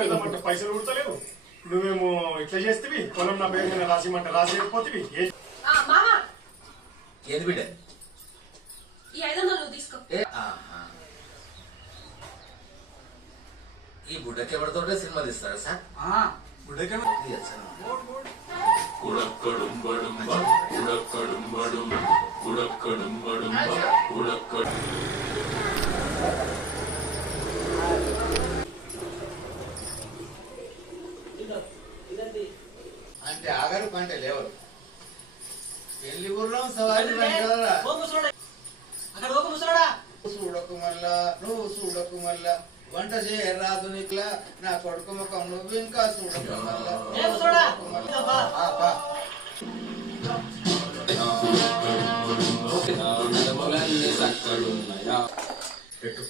పెడదామంటే పైసలు కుడతలేవు. నువ్వేమో ఇట్లా చేస్తేవి పొలం నా పేరు మీద రాసిమంటే రాసేకపోతేవి. ఏది బిడ్డ ఈ 500 తీసుకో. ఈ బుడ్డకి ఎవరితో సినిమా తీస్తారా సార్? బుడ్డకే అంటే ఆగరు పంటే లేవరు పెళ్లి గుర్రం సవారి చూడకు మళ్ళా నువ్వు చూడకు మళ్ళా వంట చేయరాదు నీకులా నా కొడుకు ముఖం నువ్వు ఇంకా చూడకు మళ్ళా పెట్టు.